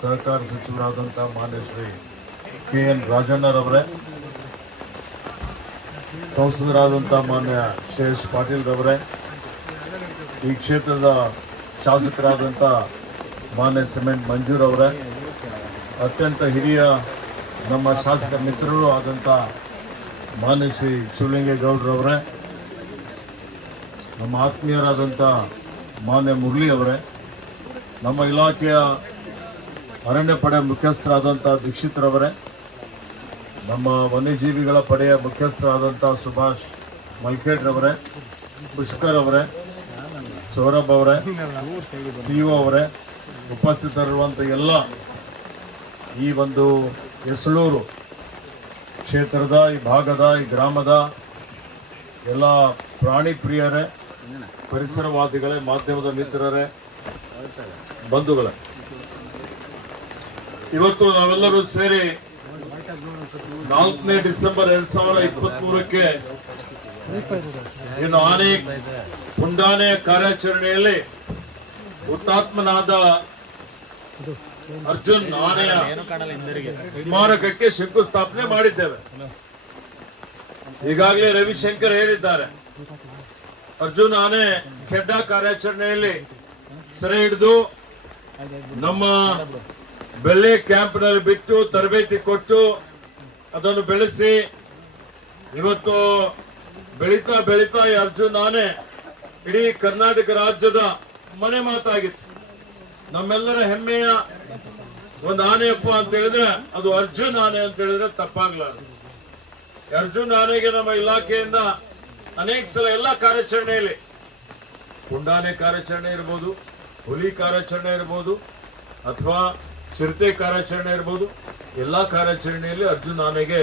ಸಹಕಾರ ಸಚಿವರಾದಂಥ ಮಾನ್ಯ ಶ್ರೀ ಕೆ ಎನ್ ರಾಜಣ್ಣರವರೇ ಸಂಸದರಾದಂಥ ಮಾನ್ಯ ಶೇಷ್ ಪಾಟೀಲ್ ರವರೇ, ಈ ಕ್ಷೇತ್ರದ ಶಾಸಕರಾದಂಥ ಮಾನ್ಯ ಸಿಮೆಂಟ್ ಮಂಜೂರ್ ಅವರೇ, ಅತ್ಯಂತ ಹಿರಿಯ ನಮ್ಮ ಶಾಸಕ ಮಿತ್ರರು ಆದಂಥ ಮಾನ್ಯ ಶ್ರೀ ಶಿವಲಿಂಗೇಗೌಡರವರೇ, ನಮ್ಮ ಆತ್ಮೀಯರಾದಂಥ ಮಾನ್ಯ ಮುರಳಿ ಅವರೇ, ನಮ್ಮ ಇಲಾಖೆಯ ಅರಣ್ಯ ಪಡೆ ಮುಖ್ಯಸ್ಥರಾದಂಥ ದೀಕ್ಷಿತ್ರವರೇ, ನಮ್ಮ ವನ್ಯಜೀವಿಗಳ ಪಡೆಯ ಮುಖ್ಯಸ್ಥರಾದಂಥ ಸುಭಾಷ್ ಮಲ್ಕೇಡ್ರವರೇ, ಪುಷ್ಕರ್ ಅವರೇ, ಸೌರಭ್ ಅವರೇ ಸಿಒ ಅವರೇ ಉಪಸ್ಥಿತರಿರುವಂಥ ಎಲ್ಲ ಈ ಒಂದು ಹೆಸಳೂರು ಕ್ಷೇತ್ರದ, ಈ ಭಾಗದ, ಈ ಗ್ರಾಮದ ಎಲ್ಲ ಪ್ರಾಣಿ ಪ್ರಿಯರೇ, ಪರಿಸರವಾದಿಗಳೇ, ಮಾಧ್ಯಮದ ಮಿತ್ರರೇ, ಬಂಧುಗಳೇ. ಇವತ್ತು ನಾವೆಲ್ಲರೂ ಸೇರಿ ನಾಲ್ಕನೇ ಡಿಸೆಂಬರ್ ಎರಡ್ ಸಾವಿರದ ಇಪ್ಪತ್ತ್ ಮೂರಕ್ಕೆ ಇನ್ನು ಆನೆ ಪುಂಡಾನೆ ಕಾರ್ಯಾಚರಣೆಯಲ್ಲಿ ಹುತಾತ್ಮನಾದ ಅರ್ಜುನ್ ಆನೆಯ ಸ್ಮಾರಕಕ್ಕೆ ಶಂಕುಸ್ಥಾಪನೆ ಮಾಡಿದ್ದೇವೆ. ಈಗಾಗಲೇ ರವಿಶಂಕರ್ ಹೇಳಿದ್ದಾರೆ. ಅರ್ಜುನ್ ಆನೆ ಖೆಡ್ಡಾ ಕಾರ್ಯಾಚರಣೆಯಲ್ಲಿ ಸೆರೆ ಹಿಡಿದು ನಮ್ಮ ಬೆಳ್ಳಿ ಕ್ಯಾಂಪ್ನಲ್ಲಿ ಬಿಟ್ಟು ತರಬೇತಿ ಕೊಟ್ಟು ಅದನ್ನು ಬೆಳೆಸಿ ಇವತ್ತು ಬೆಳೀತಾ ಬೆಳೀತಾ ಈ ಅರ್ಜುನ್ ನಾನೇ ಇಡೀ ಕರ್ನಾಟಕ ರಾಜ್ಯದ ಮನೆ ಮಾತಾಗಿತ್ತು. ನಮ್ಮೆಲ್ಲರ ಹೆಮ್ಮೆಯ ಒಂದು ಆನೆಯಪ್ಪ ಅಂತ ಹೇಳಿದ್ರೆ ಅದು ಅರ್ಜುನ್ ಆನೆ ಅಂತ ಹೇಳಿದ್ರೆ ತಪ್ಪಾಗ್ಲಾರ್ದು. ಅರ್ಜುನ್ ಆನೆಗೆ ನಮ್ಮ ಇಲಾಖೆಯಿಂದ ಅನೇಕ ಸಲ ಎಲ್ಲ ಕಾರ್ಯಾಚರಣೆಯಲ್ಲಿ ಪುಂಡಾನೆ ಕಾರ್ಯಾಚರಣೆ ಇರ್ಬೋದು, ಹುಲಿ ಕಾರ್ಯಾಚರಣೆ ಇರ್ಬೋದು, ಅಥವಾ ಚಿರತೆ ಕಾರ್ಯಾಚರಣೆ ಇರ್ಬೋದು. ಎಲ್ಲ ಕಾರ್ಯಾಚರಣೆಯಲ್ಲಿ ಅರ್ಜುನ್ ಆನೆಗೆ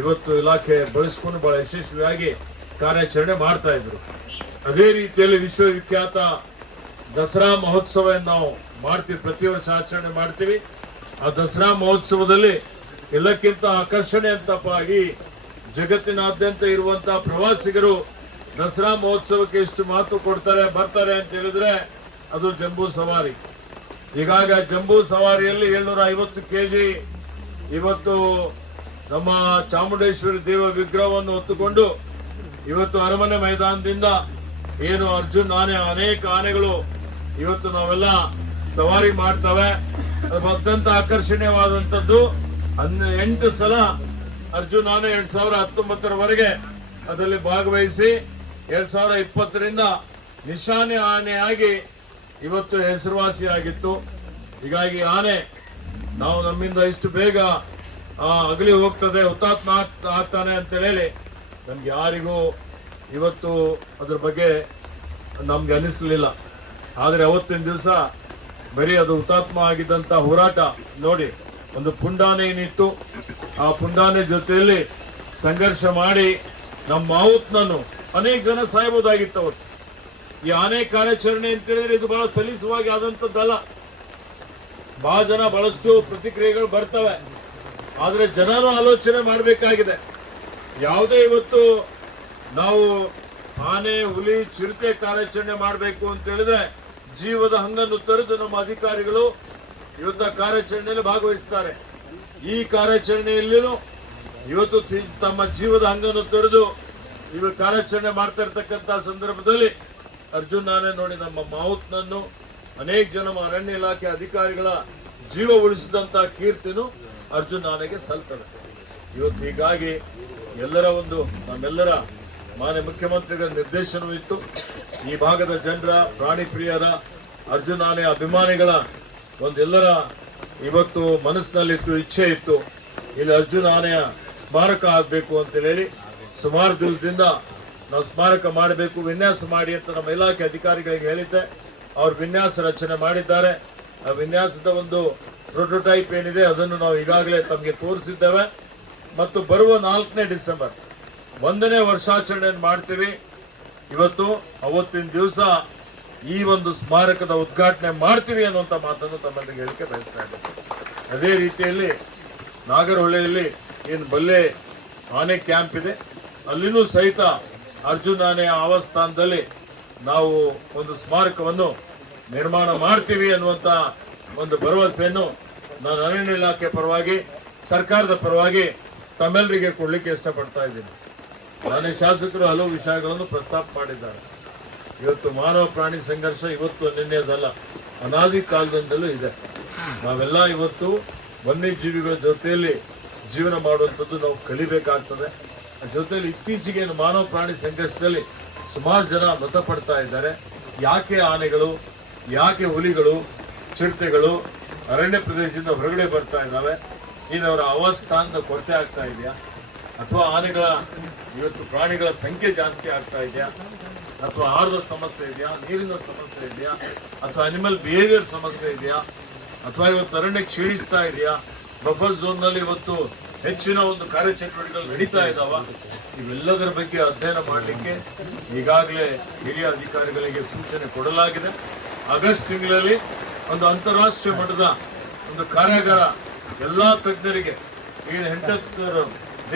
ಇವತ್ತು ಇಲಾಖೆ ಬಳಸ್ಕೊಂಡು ಬಹಳ ಯಶಸ್ವಿಯಾಗಿ ಕಾರ್ಯಾಚರಣೆ ಮಾಡ್ತಾ ಇದ್ರು. ಅದೇ ರೀತಿಯಲ್ಲಿ ವಿಶ್ವವಿಖ್ಯಾತ ದಸರಾ ಮಹೋತ್ಸವ ನಾವು ಮಾಡ್ತೀವಿ. ಪ್ರತಿ ವರ್ಷ ಆಚರಣೆ ಮಾಡ್ತೀವಿ. ಆ ದಸರಾ ಮಹೋತ್ಸವದಲ್ಲಿ ಎಲ್ಲಕ್ಕಿಂತ ಆಕರ್ಷಣೆ ಅಂತಪ್ಪ ಈ ಜಗತ್ತಿನಾದ್ಯಂತ ಇರುವಂತಹ ಪ್ರವಾಸಿಗರು ದಸರಾ ಮಹೋತ್ಸವಕ್ಕೆ ಎಷ್ಟು ಮಹತ್ವ ಕೊಡ್ತಾರೆ, ಬರ್ತಾರೆ ಅಂತ ಹೇಳಿದ್ರೆ ಅದು ಜಂಬೂ ಸವಾರಿ. ಈಗಾಗ ಜಂಬೂ ಸವಾರಿಯಲ್ಲಿ ಏಳ್ನೂರ ಐವತ್ತು ಕೆಜಿ ಇವತ್ತು ನಮ್ಮ ಚಾಮುಂಡೇಶ್ವರಿ ದೇವ ವಿಗ್ರಹವನ್ನು ಹೊತ್ತುಕೊಂಡು ಇವತ್ತು ಅರಮನೆ ಮೈದಾನದಿಂದ ಏನು ಅರ್ಜುನ್ ಆನೆ ಅನೇಕ ಆನೆಗಳು ಇವತ್ತು ನಾವೆಲ್ಲ ಸವಾರಿ ಮಾಡ್ತವೆ. ಅದು ಅತ್ಯಂತ ಆಕರ್ಷಣೀಯವಾದಂಥದ್ದು. ಹನ್ನ ಎಂಟು ಸಲ ಅರ್ಜುನ್ ಆನೆ ಎರಡ್ ಸಾವಿರ ಹತ್ತೊಂಬತ್ತರವರೆಗೆ ಅದರಲ್ಲಿ ಭಾಗವಹಿಸಿ ಎರಡ್ ಸಾವಿರ ಇಪ್ಪತ್ತರಿಂದ ನಿಶಾನೆ ಆನೆಯಾಗಿ ಇವತ್ತು ಹೆಸರುವಾಸಿಯಾಗಿತ್ತು ಹೀಗಾಗಿ ಆನೆ, ನಾವು ನಮ್ಮಿಂದ ಇಷ್ಟು ಬೇಗ ಅಗಲಿ ಹೋಗ್ತದೆ, ಹುತಾತ್ಮ ಆಗ್- ಆಗ್ತಾನೆ ಅಂತ ಹೇಳಿ ನಮ್ಗೆ ಯಾರಿಗೂ ಇವತ್ತು ಅದ್ರ ಬಗ್ಗೆ ನಮ್ಗೆ ಅನಿಸ್ಲಿಲ್ಲ. ಆದರೆ ಅವತ್ತಿನ ದಿವಸ ಬರೀ ಅದು ಹುತಾತ್ಮ ಆಗಿದ್ದಂಥ ಹೋರಾಟ ನೋಡಿ, ಒಂದು ಪುಂಡಾನೆ ಏನಿತ್ತು, ಆ ಪುಂಡಾನೆ ಜೊತೆಯಲ್ಲಿ ಸಂಘರ್ಷ ಮಾಡಿ ನಮ್ಮ ಮಾವುತ್ನನ್ನು ಅನೇಕ ಜನ ಸಾಯಬಹುದಾಗಿತ್ತು ಅವತ್ತು. ಈ ಆನೆ ಕಾರ್ಯಾಚರಣೆ ಅಂತ ಹೇಳಿದ್ರೆ ಇದು ಬಹಳ ಸಲೀಸವಾಗಿ ಆದಂತದ್ದಲ್ಲ ಬಹಳ ಜನ ಬಹಳಷ್ಟು ಪ್ರತಿಕ್ರಿಯೆಗಳು ಬರ್ತವೆ. ಆದ್ರೆ ಜನರು ಆಲೋಚನೆ ಮಾಡಬೇಕಾಗಿದೆ. ಯಾವುದೇ ಇವತ್ತು ನಾವು ಆನೆ, ಹುಲಿ, ಚಿರತೆ ಕಾರ್ಯಾಚರಣೆ ಮಾಡಬೇಕು ಅಂತ ಹೇಳಿದ್ರೆ ಜೀವದ ಹಂಗನ್ನು ತೊರೆದು ನಮ್ಮ ಅಧಿಕಾರಿಗಳು ಇವತ್ತು ಕಾರ್ಯಾಚರಣೆಯಲ್ಲಿ ಭಾಗವಹಿಸ್ತಾರೆ. ಈ ಕಾರ್ಯಾಚರಣೆಯಲ್ಲಿನೂ ಇವತ್ತು ತಮ್ಮ ಜೀವದ ಹಂಗನ್ನು ತೊರೆದು ಇವ ಕಾರ್ಯಾಚರಣೆ ಮಾಡ್ತಾ ಇರ್ತಕ್ಕಂಥ ಸಂದರ್ಭದಲ್ಲಿ ಅರ್ಜುನ್ ನಾನೇ ನೋಡಿ ನಮ್ಮ ಮಾವುತ್ನನ್ನು ಅನೇಕ ಜನ ಅರಣ್ಯ ಇಲಾಖೆ ಅಧಿಕಾರಿಗಳ ಜೀವ ಉಳಿಸಿದಂತ ಕೀರ್ತಿನೂ ಅರ್ಜುನ್ ನಾನೆಗೆ ಸಲ್ತದೆ ಇವತ್ತು ಹೀಗಾಗಿ ಎಲ್ಲರ ಒಂದು ನಮ್ಮೆಲ್ಲರ ಮಾನ್ಯ ಮುಖ್ಯಮಂತ್ರಿಗಳ ನಿರ್ದೇಶನವೂ ಇತ್ತು. ಈ ಭಾಗದ ಜನರ, ಪ್ರಾಣಿ ಪ್ರಿಯರ, ಅರ್ಜುನ್ ಆನೆ ಅಭಿಮಾನಿಗಳ ಒಂದೆಲ್ಲರ ಇವತ್ತು ಮನಸ್ಸಿನಲ್ಲಿತ್ತು, ಇಚ್ಛೆ ಇತ್ತು. ಇಲ್ಲಿ ಅರ್ಜುನ್ ಆನೆಯ ಸ್ಮಾರಕ ಆಗಬೇಕು ಅಂತ ಹೇಳಿ ಸುಮಾರು ದಿವಸದಿಂದ ನಾವು ಸ್ಮಾರಕ ಮಾಡಬೇಕು, ವಿನ್ಯಾಸ ಮಾಡಿ ಅಂತ ನಮ್ಮ ಇಲಾಖೆ ಅಧಿಕಾರಿಗಳಿಗೆ ಹೇಳಿದ್ದೆ. ಅವರು ವಿನ್ಯಾಸ ರಚನೆ ಮಾಡಿದ್ದಾರೆ. ಆ ವಿನ್ಯಾಸದ ಒಂದು ಪ್ರೋಟೋಟೈಪ್ ಏನಿದೆ, ಅದನ್ನು ನಾವು ಈಗಾಗಲೇ ತಮಗೆ ತೋರಿಸಿದ್ದೇವೆ. ಮತ್ತು ಬರುವ ನಾಲ್ಕನೇ ಡಿಸೆಂಬರ್, ಒಂದನೇ ವರ್ಷಾಚರಣೆಯನ್ನು ಮಾಡ್ತೀವಿ. ಇವತ್ತು, ಅವತ್ತಿನ ದಿವಸ ಈ ಒಂದು ಸ್ಮಾರಕದ ಉದ್ಘಾಟನೆ ಮಾಡ್ತೀವಿ ಅನ್ನುವಂಥ ಮಾತನ್ನು ತಮ್ಮಲ್ಲಿ ಹೇಳಿಕೆ ಬಯಸ್ತಾ ಅದೇ ರೀತಿಯಲ್ಲಿ ನಾಗರಹೊಳೆಯಲ್ಲಿ ಏನು ಬಲ್ಲೆ ಆನೆ ಕ್ಯಾಂಪ್ ಇದೆ. ಅಲ್ಲಿನೂ ಸಹಿತ ಅರ್ಜುನ್ ಆನೆಯ ಆವಸ್ಥಾನದಲ್ಲಿ ನಾವು ಒಂದು ಸ್ಮಾರಕವನ್ನು ನಿರ್ಮಾಣ ಮಾಡ್ತೀವಿ ಅನ್ನುವಂತ ಒಂದು ಭರವಸೆಯನ್ನು ನಾನು ಅರಣ್ಯ ಇಲಾಖೆ ಪರವಾಗಿ, ಸರ್ಕಾರದ ಪರವಾಗಿ ತಮ್ಮೆಲ್ಲರಿಗೆ ಕೊಡ್ಲಿಕ್ಕೆ ಇಷ್ಟಪಡ್ತಾ ಇದ್ದೀನಿ. ನಾನೇ ಶಾಸಕರು ಹಲವು ವಿಷಯಗಳನ್ನು ಪ್ರಸ್ತಾಪ ಮಾಡಿದ್ದಾರೆ. ಇವತ್ತು ಮಾನವ ಪ್ರಾಣಿ ಸಂಘರ್ಷ ಇವತ್ತು ನಿನ್ನೆದಲ್ಲ, ಅನಾದಿ ಕಾಲದಿಂದಲೂ ಇದೆ. ನಾವೆಲ್ಲ ಇವತ್ತು ವನ್ಯಜೀವಿಗಳ ಜೊತೆಯಲ್ಲಿ ಜೀವನ ಮಾಡುವಂಥದ್ದು ನಾವು ಕಲಿಬೇಕಾಗ್ತದೆ. ಆ ಜೊತೆಯಲ್ಲಿ ಇತ್ತೀಚೆಗೆ ಏನು ಮಾನವ ಪ್ರಾಣಿ ಸಂಘರ್ಷದಲ್ಲಿ ಸುಮಾರು ಜನ ಮೃತಪಡ್ತಾ ಇದ್ದಾರೆ. ಯಾಕೆ ಆನೆಗಳು, ಯಾಕೆ ಹುಲಿಗಳು, ಚಿರತೆಗಳು ಅರಣ್ಯ ಪ್ರದೇಶದಿಂದ ಹೊರಗಡೆ ಬರ್ತಾ ಇದ್ದಾವೆ? ಇನ್ನು ಅವರ ಆವಾಸ್ಥಾನದ ಕೊರತೆ ಆಗ್ತಾ ಇದೆಯಾ? ಅಥವಾ ಆನೆಗಳ, ಇವತ್ತು ಪ್ರಾಣಿಗಳ ಸಂಖ್ಯೆ ಜಾಸ್ತಿ ಆಗ್ತಾ ಇದೆಯಾ? ಅಥವಾ ಆಹಾರದ ಸಮಸ್ಯೆ ಇದೆಯಾ? ನೀರಿನ ಸಮಸ್ಯೆ ಇದೆಯಾ? ಅಥವಾ ಅನಿಮಲ್ ಬಿಹೇವಿಯರ್ ಸಮಸ್ಯೆ ಇದೆಯಾ? ಅಥವಾ ಇವತ್ತು ಅರಣ್ಯ ಕ್ಷೀಣಿಸ್ತಾ ಇದೆಯಾ? ಬಫರ್ ಝೋನ್ನಲ್ಲಿ ಇವತ್ತು ಹೆಚ್ಚಿನ ಒಂದು ಕಾರ್ಯಚಟುವಟಿಕೆಗಳು ನಡೀತಾ ಇದಾವ. ಇವೆಲ್ಲದರ ಬಗ್ಗೆ ಅಧ್ಯಯನ ಮಾಡಲಿಕ್ಕೆ ಈಗಾಗಲೇ ಹಿರಿಯ ಅಧಿಕಾರಿಗಳಿಗೆ ಸೂಚನೆ ಕೊಡಲಾಗಿದೆ. ಆಗಸ್ಟ್ ತಿಂಗಳಲ್ಲಿ ಒಂದು ಅಂತಾರಾಷ್ಟ್ರೀಯ ಮಟ್ಟದ ಒಂದು ಕಾರ್ಯಾಗಾರ ಎಲ್ಲಾ ತಜ್ಞರಿಗೆ ಏನು ಹೆಂಡತ್ತರ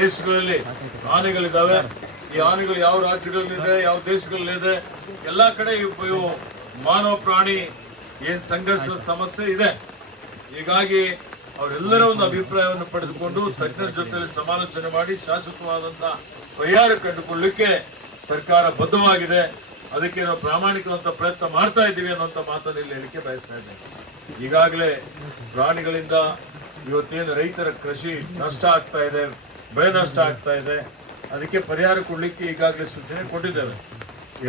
ದೇಶಗಳಲ್ಲಿ ಆನೆಗಳಿದ್ದಾವೆ ಈ ಆನೆಗಳು ಯಾವ ರಾಜ್ಯಗಳಲ್ಲಿದೆ, ಯಾವ ದೇಶಗಳಲ್ಲಿದೆ, ಎಲ್ಲ ಕಡೆ ಇವು ಮಾನವ ಪ್ರಾಣಿ ಏನು ಸಂಘರ್ಷದ ಸಮಸ್ಯೆ ಇದೆ. ಹೀಗಾಗಿ ಅವರೆಲ್ಲರ ಒಂದು ಅಭಿಪ್ರಾಯವನ್ನು ಪಡೆದುಕೊಂಡು ತಜ್ಞರ ಜೊತೆಯಲ್ಲಿ ಸಮಾಲೋಚನೆ ಮಾಡಿ ಶಾಶ್ವತವಾದಂತಹ ಪರಿಹಾರ ಕಂಡುಕೊಳ್ಳಲಿಕ್ಕೆ ಸರ್ಕಾರ ಬದ್ಧವಾಗಿದೆ. ಅದಕ್ಕೆ ನಾವು ಪ್ರಾಮಾಣಿಕವಂತ ಪ್ರಯತ್ನ ಮಾಡ್ತಾ ಇದ್ದೀವಿ ಅನ್ನುವಂತ ಮಾತನ್ನು ಇಲ್ಲಿ ಹೇಳಿಕೆ ಬಯಸ್ತಾ ಇದ್ದೇನೆ. ಈಗಾಗಲೇ ಪ್ರಾಣಿಗಳಿಂದ ಇವತ್ತೇನು ರೈತರ ಕೃಷಿ ನಷ್ಟ ಆಗ್ತಾ ಇದೆ ಬೆಳೆ ನಷ್ಟ ಆಗ್ತಾ ಇದೆ. ಅದಕ್ಕೆ ಪರಿಹಾರ ಕೊಡಲಿಕ್ಕೆ ಈಗಾಗಲೇ ಸೂಚನೆ ಕೊಟ್ಟಿದ್ದೇವೆ.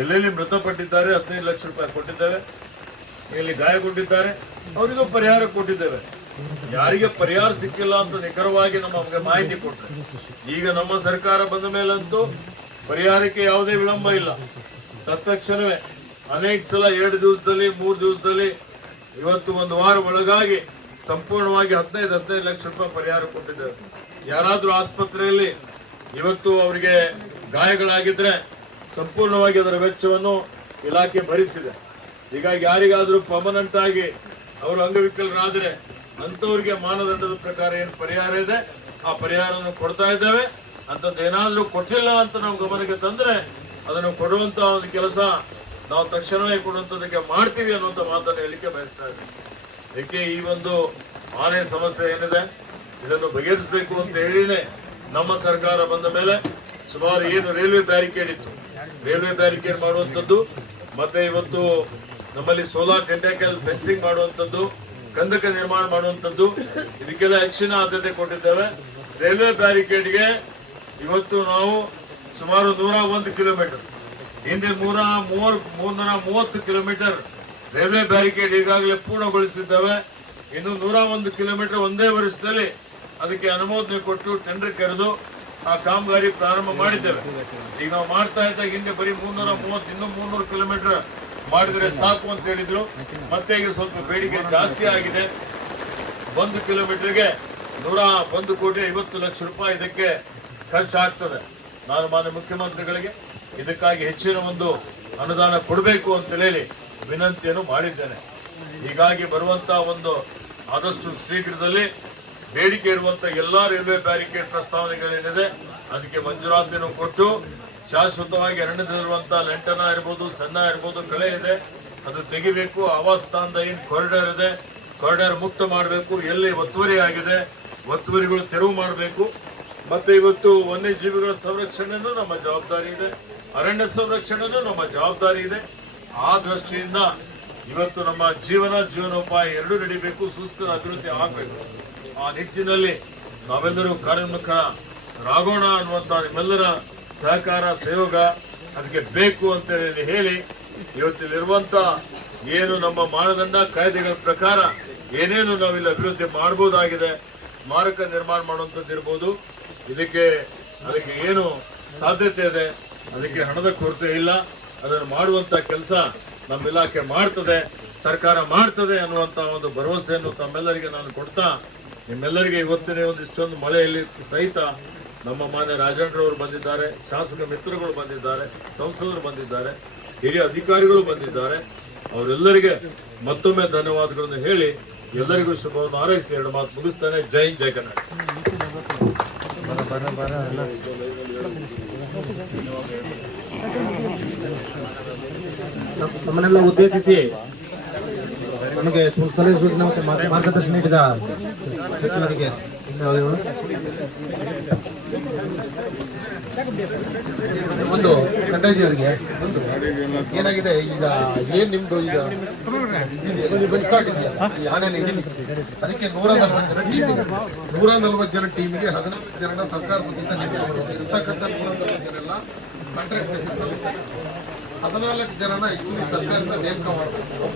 ಎಲ್ಲೆಲ್ಲಿ ಮೃತಪಟ್ಟಿದ್ದಾರೆ, ಹದಿನೈದು ಲಕ್ಷ ರೂಪಾಯಿ ಕೊಟ್ಟಿದ್ದೇವೆ. ಎಲ್ಲಿ ಗಾಯಗೊಂಡಿದ್ದಾರೆ, ಅವರಿಗೂ ಪರಿಹಾರ ಕೊಟ್ಟಿದ್ದೇವೆ. ಯಾರಿಗೆ ಪರಿಹಾರ ಸಿಕ್ಕಿಲ್ಲ ಅಂತ ನಿಖರವಾಗಿ ನಮಗೆ ಮಾಹಿತಿ ಕೊಟ್ಟರೆ ಈಗ ನಮ್ಮ ಸರ್ಕಾರ ಬಂದ ಮೇಲಂತೂ ಪರಿಹಾರಕ್ಕೆ ಯಾವುದೇ ವಿಳಂಬ ಇಲ್ಲ. ತತ್ಕ್ಷಣವೇ ಅನೇಕ ಸಲ ಎರಡು ದಿವಸದಲ್ಲಿ, ಮೂರು ದಿವಸದಲ್ಲಿ, ಇವತ್ತು ಒಂದು ವಾರ ಒಳಗಾಗಿ ಸಂಪೂರ್ಣವಾಗಿ ಹದಿನೈದು ಹದಿನೈದು ಲಕ್ಷ ರೂಪಾಯಿ ಪರಿಹಾರ ಕೊಟ್ಟಿದ್ದಾರೆ. ಯಾರಾದರೂ ಆಸ್ಪತ್ರೆಯಲ್ಲಿ ಇವತ್ತು ಅವರಿಗೆ ಗಾಯಗಳಾಗಿದ್ರೆ ಸಂಪೂರ್ಣವಾಗಿ ಅದರ ವೆಚ್ಚವನ್ನು ಇಲಾಖೆ ಭರಿಸಿದೆ. ಹೀಗಾಗಿ ಯಾರಿಗಾದರೂ ಪರ್ಮನೆಂಟ್ ಆಗಿ ಅವರು ಅಂಗವಿಕಲರಾದ್ರೆ ಅಂತವ್ರಿಗೆ ಮಾನದಂಡದ ಪ್ರಕಾರ ಏನು ಪರಿಹಾರ ಇದೆ, ಆ ಪರಿಹಾರವನ್ನು ಕೊಡ್ತಾ ಇದ್ದೇವೆ. ಅಂಥದ್ದು ಏನಾದರೂ ಕೊಟ್ಟಿಲ್ಲ ಅಂತ ನಾವು ಗಮನಕ್ಕೆ ತಂದ್ರೆ ಅದನ್ನು ಕೊಡುವಂತ ಒಂದು ಕೆಲಸ ನಾವು ತಕ್ಷಣವೇ ಕೊಡುವಂತದಕ್ಕೆ ಮಾಡ್ತೀವಿ ಅನ್ನುವಂತ ಮಾತನ್ನು ಹೇಳಿಕೆ ಬಯಸ್ತಾ ಇದ್ದೇವೆ ಏಕೆ, ಈ ಒಂದು ಆನೆ ಸಮಸ್ಯೆ ಏನಿದೆ, ಇದನ್ನು ಬಗೆಹರಿಸಬೇಕು ಅಂತ ಹೇಳಿನೇ ನಮ್ಮ ಸರ್ಕಾರ ಬಂದ ಮೇಲೆ ಸುಮಾರು ಏನು ರೈಲ್ವೆ ಬ್ಯಾರಿಕೇಡ್ ಇತ್ತು. ರೈಲ್ವೆ ಬ್ಯಾರಿಕೇಡ್ ಮಾಡುವಂಥದ್ದು, ಮತ್ತೆ ಇವತ್ತು ನಮ್ಮಲ್ಲಿ ಸೋಲಾರ್ ಟೆಂಟಾಕಲ್ ಫೆನ್ಸಿಂಗ್ ಮಾಡುವಂಥದ್ದು ಕಂದಕ ನಿರ್ಮಾಣ ಮಾಡುವಂಥದ್ದು. ಇದಕ್ಕೆಲ್ಲ ಹೆಚ್ಚಿನ ಆದ್ಯತೆ ಕೊಟ್ಟಿದ್ದೇವೆ. ರೈಲ್ವೆ ಬ್ಯಾರಿಕೇಡ್ಗೆ ಇವತ್ತು ನಾವು ಸುಮಾರು ನೂರ ಒಂದು ಕಿಲೋಮೀಟರ್, ಹಿಂದೆ ನೂರ ಮೂವರ್, ಮುನ್ನೂರ ಮೂವತ್ತು ಕಿಲೋಮೀಟರ್ ರೈಲ್ವೆ ಬ್ಯಾರಿಕೇಡ್ ಈಗಾಗಲೇ ಪೂರ್ಣಗೊಳಿಸಿದ್ದೇವೆ. ಇನ್ನು ನೂರ ಒಂದು ಕಿಲೋಮೀಟರ್ ಒಂದೇ ವರ್ಷದಲ್ಲಿ ಅದಕ್ಕೆ ಅನುಮೋದನೆ ಕೊಟ್ಟು ಟೆಂಡರ್ ಕರೆದು ಆ ಕಾಮಗಾರಿ ಪ್ರಾರಂಭ ಮಾಡಿದ್ದೇವೆ. ಈಗ ನಾವು ಮಾಡ್ತಾ ಇದ್ದಾಗ ಹಿಂದೆ ಬರೀ ಮುನ್ನೂರ ಮೂವತ್ತು, ಇನ್ನೂ ಮುನ್ನೂರು ಕಿಲೋಮೀಟರ್ ಮಾಡಿದ್ರೆ ಸಾಕು ಅಂತ ಹೇಳಿದ್ರು. ಮತ್ತೆ ಈಗ ಸ್ವಲ್ಪ ಬೇಡಿಕೆ ಜಾಸ್ತಿ ಆಗಿದೆ. ಒಂದು ಕಿಲೋಮೀಟರ್ಗೆ ನೂರ ಒಂದು ಕೋಟಿ ಐವತ್ತು ಲಕ್ಷ ರೂಪಾಯಿ ಇದಕ್ಕೆ ಖರ್ಚಾಗ್ತದೆ. ನಾನು ಮಾನ್ಯ ಮುಖ್ಯಮಂತ್ರಿಗಳಿಗೆ ಇದಕ್ಕಾಗಿ ಹೆಚ್ಚಿನ ಒಂದು ಅನುದಾನ ಕೊಡಬೇಕು ಅಂತ ಹೇಳಿ ವಿನಂತಿಯನ್ನು ಮಾಡಿದ್ದೇನೆ. ಹೀಗಾಗಿ ಬರುವಂತ ಒಂದು ಆದಷ್ಟು ಶೀಘ್ರದಲ್ಲಿ ಬೇಡಿಕೆ ಇರುವಂತ ಎಲ್ಲಾ ರೈಲ್ವೆ ಬ್ಯಾರಿಕೇಡ್ ಪ್ರಸ್ತಾವನೆಗಳೇನಿದೆ, ಅದಕ್ಕೆ ಮಂಜೂರಾತಿಯನ್ನು ಕೊಟ್ಟು ಶಾಶ್ವತವಾಗಿ ಅರಣ್ಯದಲ್ಲಿರುವಂಥ ಲೆಂಟನ ಇರ್ಬೋದು, ಸಣ್ಣ ಇರ್ಬೋದು, ಕಳೆ ಇದೆ. ಅದು ತೆಗಿಬೇಕು. ಆವಾಸ್ಥಾನದ ಏನು ಕಾರಿಡಾರ್ ಇದೆ ಕಾರಿಡಾರ್ ಮುಕ್ತ ಮಾಡಬೇಕು. ಎಲ್ಲಿ ಒತ್ತುವರಿ ಆಗಿದೆ, ಒತ್ತುವರಿಗಳು ತೆರವು ಮಾಡಬೇಕು. ಮತ್ತೆ ಇವತ್ತು ವನ್ಯಜೀವಿಗಳ ಸಂರಕ್ಷಣೆನೂ ನಮ್ಮ ಜವಾಬ್ದಾರಿ ಇದೆ. ಅರಣ್ಯ ಸಂರಕ್ಷಣೆನೂ ನಮ್ಮ ಜವಾಬ್ದಾರಿ ಇದೆ. ಆ ದೃಷ್ಟಿಯಿಂದ ಇವತ್ತು ನಮ್ಮ ಜೀವನ ಜೀವನೋಪಾಯ ಎರಡೂ ನಡಿಬೇಕು. ಸುಸ್ಥಿರ ಅಭಿವೃದ್ಧಿ ಆಗಬೇಕು. ಆ ನಿಟ್ಟಿನಲ್ಲಿ ನಾವೆಲ್ಲರೂ ಕಾರ್ಯೋನ್ಮುಖರಾಗೋಣ ಅನ್ನುವಂಥ ನಿಮ್ಮೆಲ್ಲರ ಸಹಕಾರ, ಸಹಯೋಗ ಅದಕ್ಕೆ ಬೇಕು ಅಂತ ಹೇಳಿ ಇವತ್ತಿಲ್ಲಿರುವಂತ ಏನು ನಮ್ಮ ಮಾನದಂಡ, ಕಾಯ್ದೆಗಳ ಪ್ರಕಾರ ಏನೇನು ನಾವಿಲ್ಲಿ ಅಭಿವೃದ್ಧಿ ಮಾಡ್ಬೋದಾಗಿದೆ, ಸ್ಮಾರಕ ನಿರ್ಮಾಣ ಮಾಡುವಂಥದ್ದು ಇರ್ಬೋದು, ಇದಕ್ಕೆ ಅದಕ್ಕೆ ಏನು ಸಾಧ್ಯತೆ ಇದೆ, ಅದಕ್ಕೆ ಹಣದ ಕೊರತೆ ಇಲ್ಲ, ಅದನ್ನು ಮಾಡುವಂತ ಕೆಲಸ ನಮ್ಮ ಇಲಾಖೆ ಮಾಡ್ತದೆ, ಸರ್ಕಾರ ಮಾಡ್ತದೆ ಅನ್ನುವಂತ ಒಂದು ಭರವಸೆಯನ್ನು ತಮ್ಮೆಲ್ಲರಿಗೆ ನಾನು ಕೊಡ್ತಾ ನಿಮ್ಮೆಲ್ಲರಿಗೆ ಇವತ್ತಿನ ಒಂದಿಷ್ಟೊಂದು ಮಳೆಯಲ್ಲಿ ಸಹಿತ ನಮ್ಮ ಮಾನ್ಯ ರಾಜೇಂದ್ರವರು ಬಂದಿದ್ದಾರೆ, ಶಾಸಕ ಮಿತ್ರಗಳು ಬಂದಿದ್ದಾರೆ, ಸಂಸದರು ಬಂದಿದ್ದಾರೆ, ಹಿರಿಯ ಅಧಿಕಾರಿಗಳು ಬಂದಿದ್ದಾರೆ. ಅವರೆಲ್ಲರಿಗೆ ಮತ್ತೊಮ್ಮೆ ಧನ್ಯವಾದಗಳನ್ನು ಹೇಳಿ ಎಲ್ಲರಿಗೂ ಶುಭವನ್ನು ಹಾರೈಸಿ ಎರಡು ಮಾತು ಮುಗಿಸ್ತಾನೆ. ಜೈ ಜೈ ನಮ್ಮನ್ನೆಲ್ಲ ಉದ್ದೇಶಿಸಿ ನಮಗೆ ಸಲಹೆ ಸೂಚನೆ ಮಾರ್ಗದರ್ಶನ ನೀಡಿದ ಸಚಿವರಿಗೆ ಒಂದು ಖಂಡಾಜಿ ಅವರಿಗೆ ಒಂದು. ಏನಾಗಿದೆ ಈಗ, ಏನ್ ನಿಮ್ದು ಈಗ? ಬಸ್ ಕಾರ್ಡ್ ಹಿಡಿಲಿಕ್ಕೆ. ಅದಕ್ಕೆ ನೂರ ನಲ್ವತ್ತು ಜನ ಟೀಮ್ ಇದೆ. ನೂರ ನಲ್ವತ್ತು ಜನ ಟೀಮ್ಗೆ ಹದಿನೈದು ಜನ ಸರ್ಕಾರ ಇರ್ತಕ್ಕಂಥ ನೂರ ನಲ್ವತ್ತು ಜನ ಎಲ್ಲ ಕಾಂಟ್ರಾಕ್ಟ್ ಬೇಸಿಸ್ ಹದಿನಾಲ್ಕು ಜನನ ಆಕ್ಚುಲಿ ಸರ್ಕಾರದಿಂದ ನೇಮಕ ಮಾಡಬೇಕು